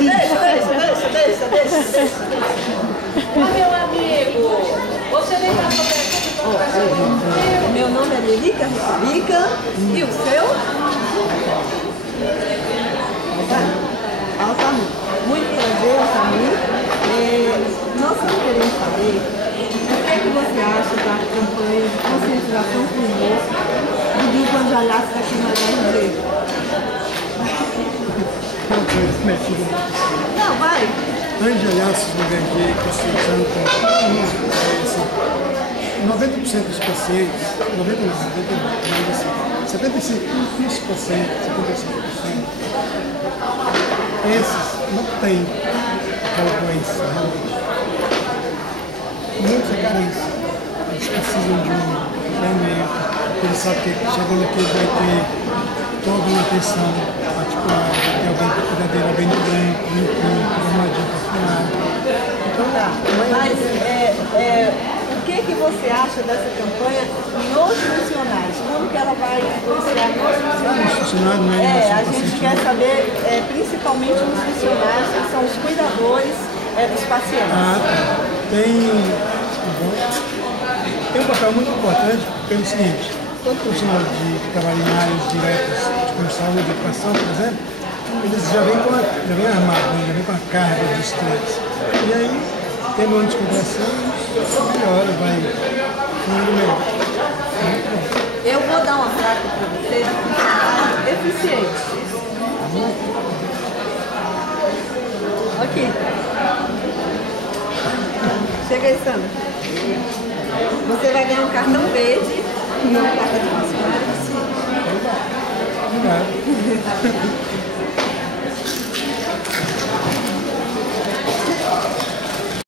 Deixa. Ah, meu amigo, você vem para comer. Meu nome é Lelica Rica. E o seu? Altamir. Muito prazer, Altamir. Nós queremos saber o que você acha da campanha de conscientização com o humor do Guia Angelhaços aqui na RG. Não, vai. Angelhaços no Gangue, conscientizando com todo mundo. 90% dos pacientes, 90 não, 75%, 75%, esses não têm aquela doença, realmente. Muitos é carência. Eles precisam de um treinamento, eles sabem que chegando aqui vai ter toda uma atenção particular, vai ter alguém para cuidar dele, alguém do branco, limpinho, arrumadinho para final. Então, mas o que você acha dessa campanha nos funcionários? Como que ela vai influenciar nos funcionários? A gente quer saber principalmente nos funcionários, que são os cuidadores dos pacientes. Tem um papel muito importante pelo seguinte: todo profissional que trabalha em áreas diretas, como saúde e educação, por exemplo, eles já vêm armados, já vêm com a carga de estresse. E aí, tendo uma descontração, melhora, vai fluindo melhor. Eu vou dar uma prática para vocês, eficiente. Aqui. Chega aí, Sandra. Você vai ganhar um cartão verde e uma carta de funcionário. Obrigado.